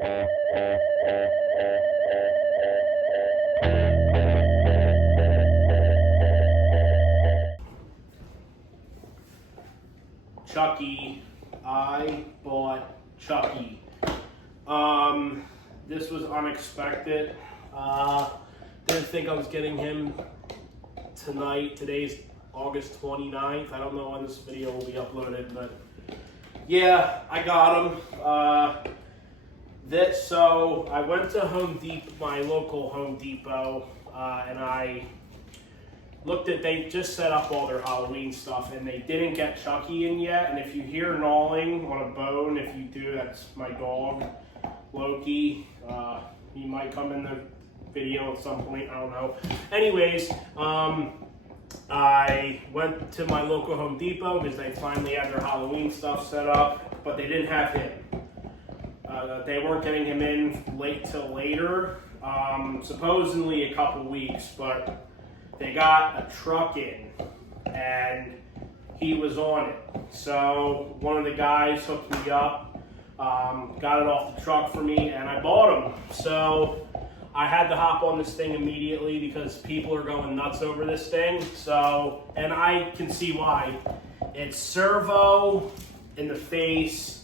Chucky. I bought Chucky. This was unexpected. Didn't think I was getting him tonight. Today's August 29th. I don't know when this video will be uploaded, but yeah, I got him. So I went to Home Depot, my local Home Depot, and I looked at, they just set up all their Halloween stuff, and they didn't get Chucky in yet. And if you hear gnawing on a bone, if you do, that's my dog, Loki. He might come in the video at some point, I don't know. Anyways, I went to my local Home Depot because they finally had their Halloween stuff set up, but they didn't have him. They weren't getting him in late till later, supposedly a couple weeks, but they got a truck in and he was on it. So one of the guys hooked me up, got it off the truck for me, and I bought him. So I had to hop on this thing immediately because people are going nuts over this thing. So, and I can see why. It's servo in the face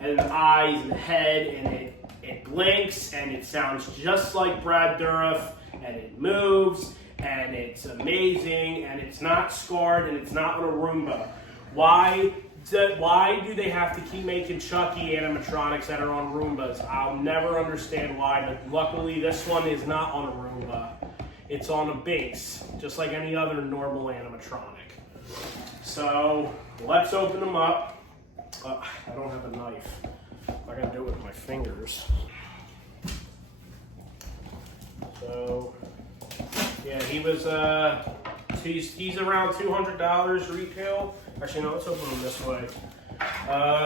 and in the eyes and the head, and it blinks and it sounds just like Brad Dourif, and it moves and it's amazing, and it's not scarred, and it's not with a Roomba. Why do they have to keep making Chucky animatronics that are on Roombas? I'll never understand why, but luckily this one is not on a Roomba. It's on a base, just like any other normal animatronic. So let's open them up. I don't have a knife. I gotta do it with my fingers. So yeah, he was he's around $200 retail. Actually, no, let's open him this way.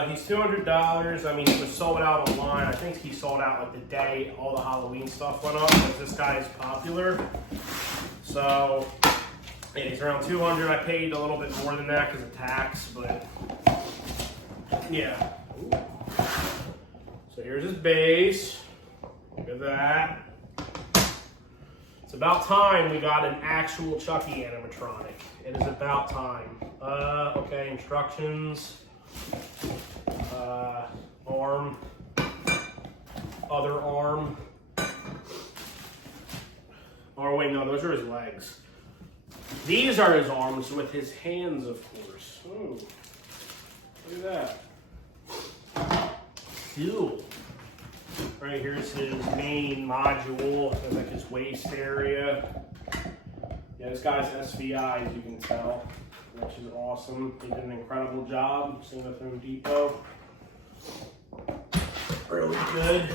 He's $200. I mean, he was sold out online. I think he sold out like the day all the Halloween stuff went up because this guy is popular. So yeah, he's around $200. I paid a little bit more than that because of tax, but yeah. Ooh. So here's his base. Look at that. It's about time we got an actual Chucky animatronic. It is about time. Okay, instructions. Arm. Other arm. Oh wait, no, those are his legs. These are his arms with his hands, of course. Ooh, look at that. Cool. Right here's his main module. There's like his waist area. Yeah, this guy's SVI, as you can tell, which is awesome. He did an incredible job. Same with Home Depot. Really good.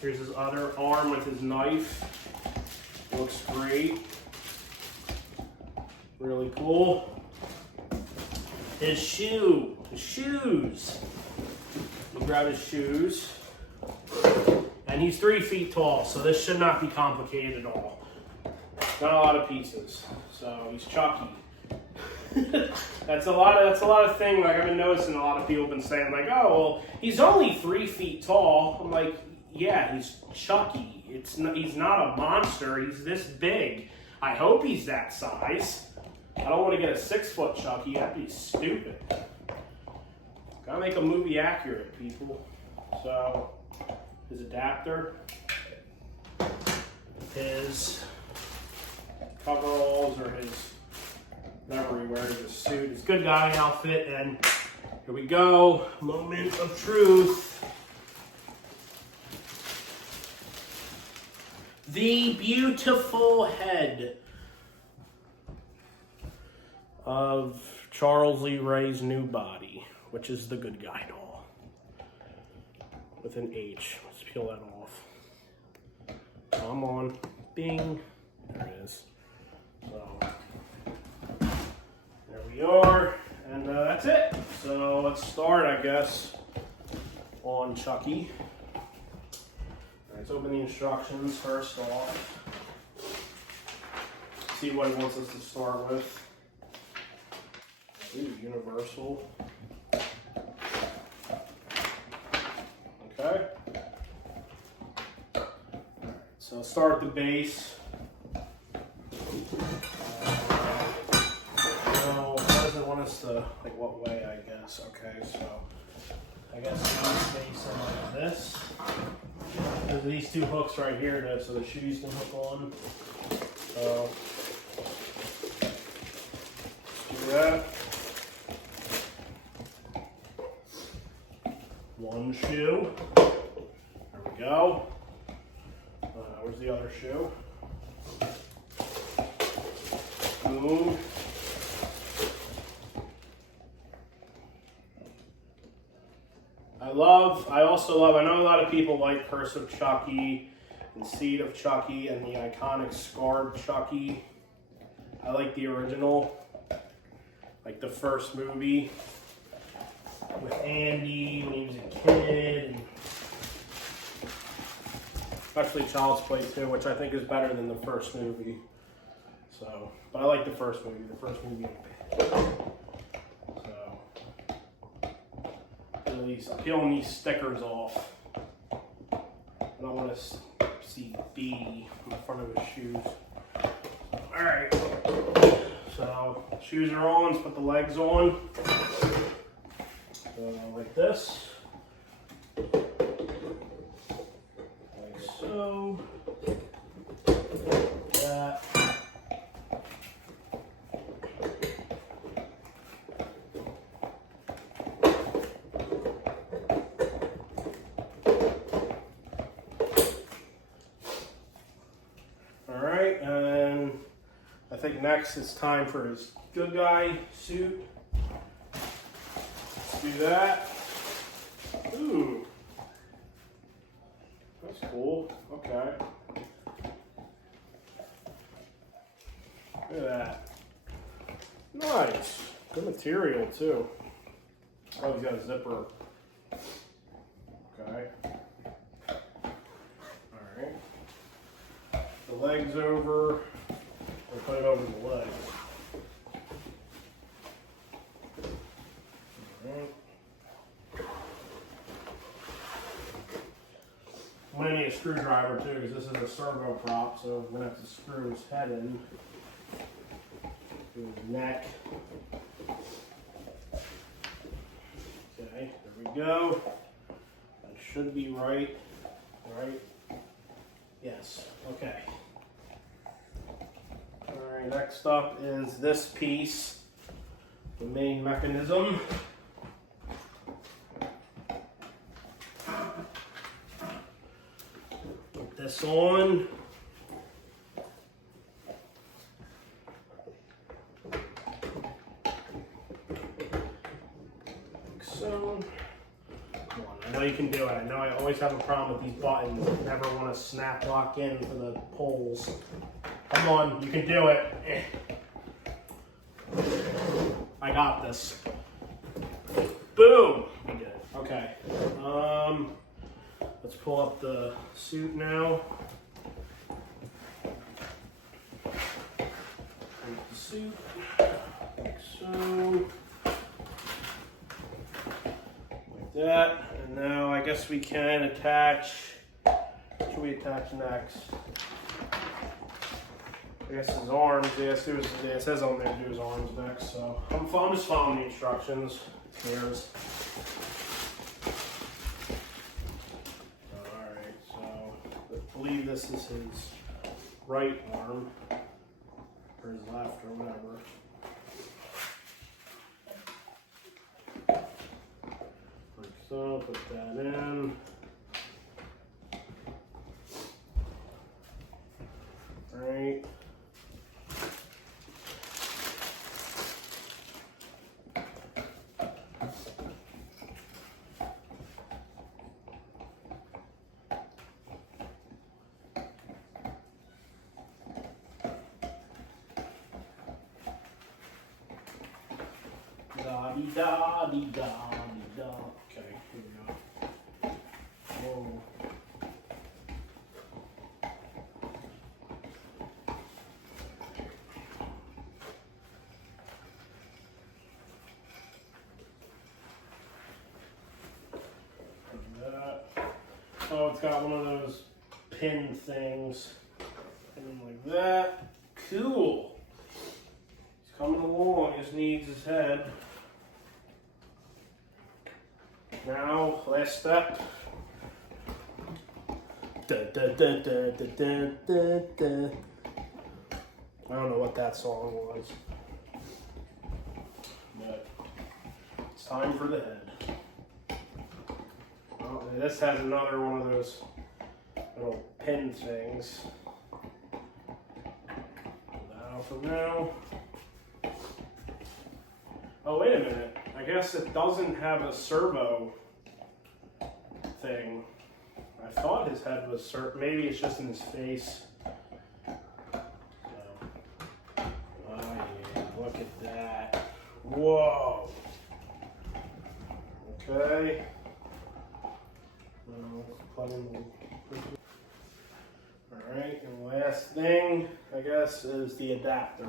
Here's his other arm with his knife. Looks great. Really cool. His shoes. We'll grab his shoes. And he's 3 feet tall, so this should not be complicated at all. Not a lot of pieces. So he's Chucky. That's a lot of thing. Like I've been noticing, a lot of people have been saying like, oh well, he's only 3 feet tall. I'm like, yeah, he's Chucky. He's not a monster. He's this big. I hope he's that size. I don't want to get a 6-foot Chucky. That'd be stupid. Gotta make a movie accurate, people. So his adapter, his coveralls, or his whatever he wears, his suit, his good guy outfit, and here we go. Moment of truth. The beautiful head of Charles Lee Ray's new body, which is the good guy doll with an H. Let's peel that off. Come on, bing. There it is. So there we are, and that's it. So let's start, I guess, on Chucky. All right, let's open the instructions first off. See what he wants us to start with. Ooh, universal. Okay. So I'll start at the base. So what does it want us to, like what way, I guess? Okay, so I guess we base them like this. There's these two hooks right here so the shoes can hook on. So do that. One shoe. There we go. Where's the other shoe? Boom. I also love, I know a lot of people like Curse of Chucky and Seed of Chucky and the iconic Scarred Chucky. I like the original, like the first movie with Andy when he was a kid. And especially Child's Play 2, which I think is better than the first movie. So, but I like the first movie. The first movie. So, peeling these stickers off. I don't want to see B on the front of his shoes. All right. So, shoes are on. Let's put the legs on. So, like this. Like so. Like that. I think next it's time for his good guy suit. Let's do that. Ooh. That's cool. Okay. Look at that. Nice. Good material too. Oh, he's got a zipper. Okay. Alright. The legs over. We'll put it over the leg. Alright. I'm going to need a screwdriver too, because this is a servo prop, so I'm going to have to screw his head in. Do his neck. Okay, there we go. That should be right. Right? Yes. Okay. Alright, next up is this piece, the main mechanism. Put this on. Like so. Come on, I know you can do it. I know I always have a problem with these buttons. I never want to snap lock in for the poles. Come on, you can do it. I got this. Boom! We did it. Okay. Let's pull up the suit now. Take the suit, like so. Like that. And now I guess we can attach. What should we attach next? I guess his arms, yes, it says on there to do his arms next, so I'm just following the instructions. Here's. Alright, so I believe this is his right arm, or his left, or whatever. Like so, put that in. Alright. Da-dee-da-dee-da-dee-da. Okay, here we go. Whoa. That. Oh, it's got one of those pin things. Pin them like that. Cool. He's coming along. Just needs his head. Now, last step. Da, da, da, da, da, da, da, da. I don't know what that song was. But it's time for the head. Oh, this has another one of those little pin things. Pull that out for now. Oh, wait a minute. I guess it doesn't have a servo thing. I thought his head was maybe it's just in his face. Oh yeah, look at that. Whoa. Okay. Alright, and last thing, I guess, is the adapter.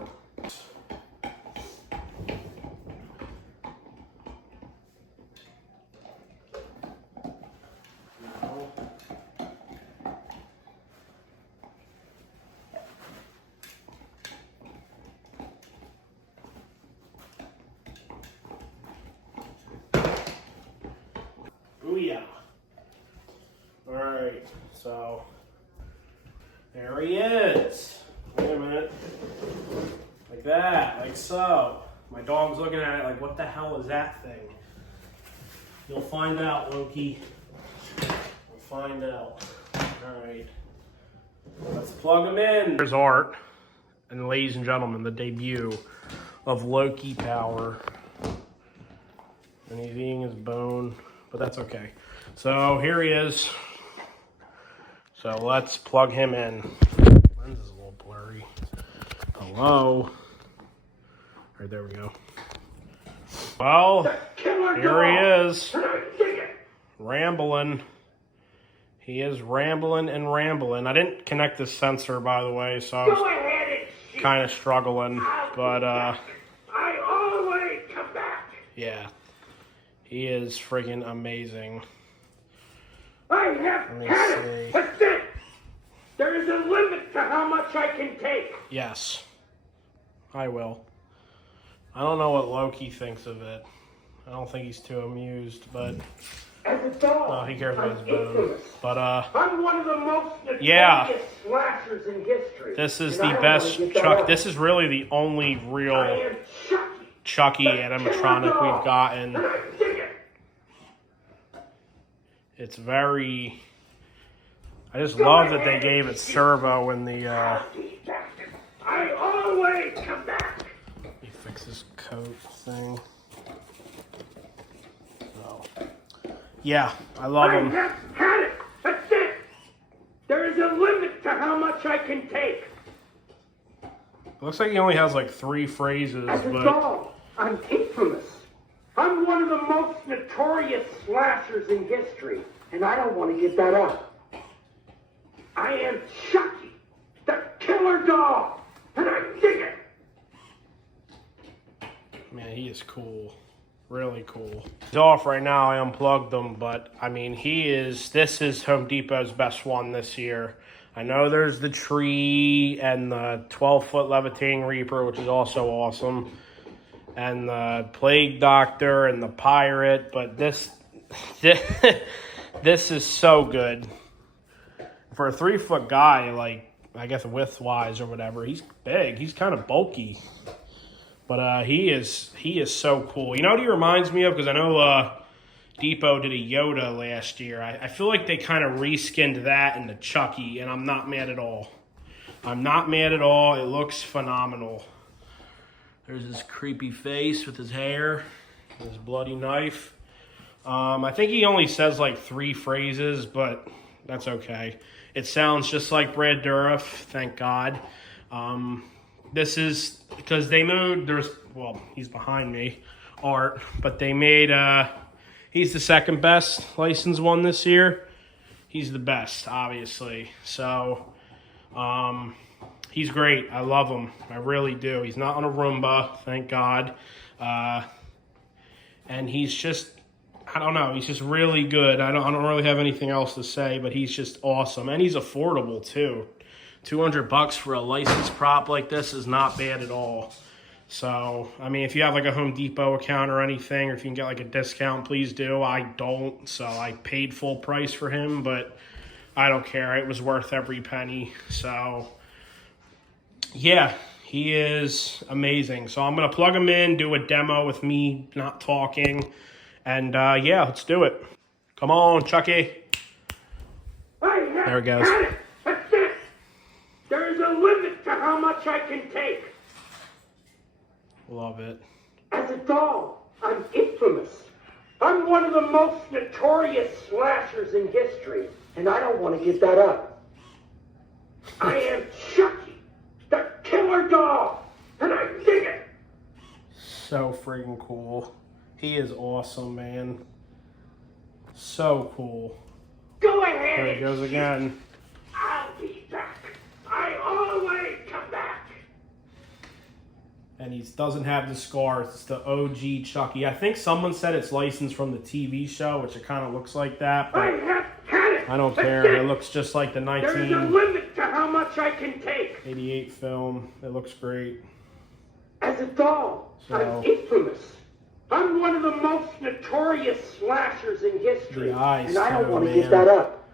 Booyah. Alright, so there he is. Wait a minute. Like that, like so. My dog's looking at it like, what the hell is that thing? You'll find out, Loki. We'll find out. Alright. Let's plug him in. There's Art. And ladies and gentlemen, the debut of Loki Power. And he's eating his bone, but that's okay. So here he is. So let's plug him in. Lens is a little blurry. Hello. All right, there we go. Well, here he is. Rambling. He is rambling and rambling. I didn't connect the sensor, by the way, so I was kind of struggling. But, I always come back. Yeah. He is freaking amazing. I have had it. That's it. There is a limit to how much I can take. Yes. I will. I don't know what Loki thinks of it. I don't think he's too amused, but as a dog, no, he cares about his bone. But I'm one of the most notorious slashers in history. This is the best Chucky. This is really the only real Chucky animatronic we've gotten. It's very. I just love that they gave it servo in the. I always come back. He fix his coat thing. So, yeah, I love him. I have had it. That's it. There is a limit to how much I can take. Looks like he only has like 3 phrases, as a but dog, I'm infamous. I'm one of the most notorious slashers in history, and I don't want to give that up. I am Chucky, the killer dog, and I dig it. Man, he is cool. Really cool. He's off right now. I unplugged him, but I mean, this is Home Depot's best one this year. I know there's the tree and the 12-foot levitating Reaper, which is also awesome. And the Plague Doctor and the Pirate, but this is so good. For a 3-foot guy, like, I guess width-wise or whatever, he's big. He's kind of bulky. But he is so cool. You know what he reminds me of? Because I know Depot did a Yoda last year. I feel like they kind of reskinned that into Chucky, and I'm not mad at all. I'm not mad at all. It looks phenomenal. There's his creepy face with his hair, his bloody knife. I think he only says like 3 phrases, but that's okay. It sounds just like Brad Dourif, thank God. This is because they moved. He's behind me, Art, but they made. He's the second best licensed one this year. He's the best, obviously. So, he's great. I love him. I really do. He's not on a Roomba, thank God. And he's just, I don't know. He's just really good. I don't really have anything else to say, but he's just awesome. And he's affordable, too. $200 for a licensed prop like this is not bad at all. So, I mean, if you have like a Home Depot account or anything, or if you can get like a discount, please do. I don't, so I paid full price for him, but I don't care. It was worth every penny. So, yeah, he is amazing. So I'm going to plug him in, do a demo with me not talking, and yeah, let's do it. Come on, Chucky. There he goes. That's it. There's a limit to how much I can take. Love it. As a doll, I'm infamous. I'm one of the most notorious slashers in history, and I don't want to give that up. I am Chucky, the killer doll, and I dig it. So freaking cool. He is awesome, man. So cool. Go ahead. There he goes again. I'll be back. I always come back. And he doesn't have the scars. It's the OG Chucky. I think someone said it's licensed from the TV show, which it kind of looks like that. But I have had it. I don't care. It looks just like the There's a limit to how much I can take. 1988 film. It looks great. As a doll, I'm infamous. I'm one of the most notorious slashers in history, The eyes, and I don't want to man. give that up.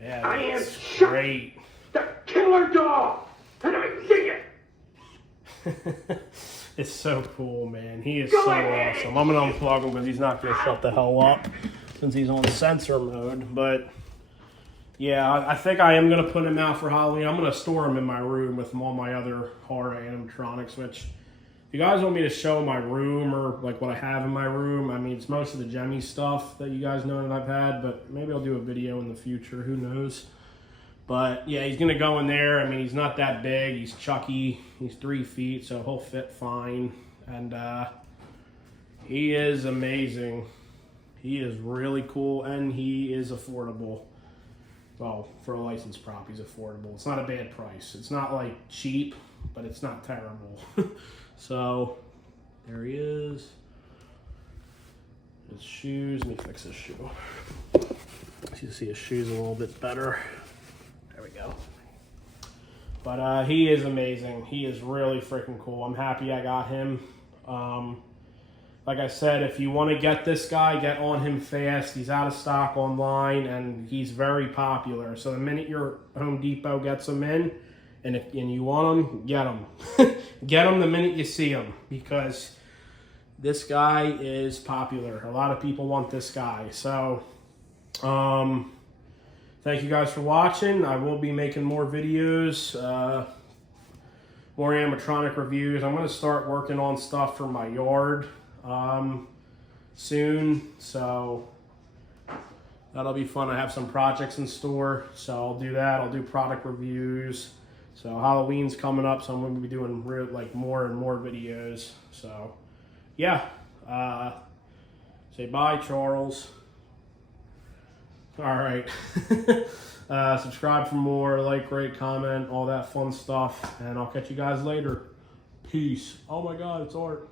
Yeah, I am it's Chucky, great. the killer doll, and I dig it. It's so cool, man. He is Go so ahead. awesome. I'm going to unplug him because he's not going to shut the hell up since he's on sensor mode. But, yeah, I think I am going to put him out for Halloween. I'm going to store him in my room with all my other horror animatronics, which, if you guys want me to show my room or, like, what I have in my room, I mean, it's most of the Jemmy stuff that you guys know that I've had, but maybe I'll do a video in the future. Who knows? But, yeah, he's going to go in there. I mean, he's not that big. He's Chucky. He's 3 feet, so he'll fit fine. And he is amazing. He is really cool, and he is affordable. Well, for a licensed prop, he's affordable. It's not a bad price. It's not, like, cheap, but it's not terrible. So, there he is. His shoes. Let me fix his shoe. So you see his shoes a little bit better. There we go. But he is amazing. He is really freaking cool. I'm happy I got him. Like I said, if you want to get this guy, get on him fast. He's out of stock online, and he's very popular. So the minute your Home Depot gets him in, and you want him, get him. Get him the minute you see him, because this guy is popular. A lot of people want this guy. So, thank you guys for watching. I will be making more videos, more animatronic reviews. I'm going to start working on stuff for my yard soon, so that'll be fun. I have some projects in store, so I'll do that. I'll do product reviews. So Halloween's coming up, so I'm going to be doing more and more videos. So, yeah. Say bye, Charles. All right. Subscribe for more, like, rate, comment, all that fun stuff. And I'll catch you guys later. Peace. Oh my God, it's art.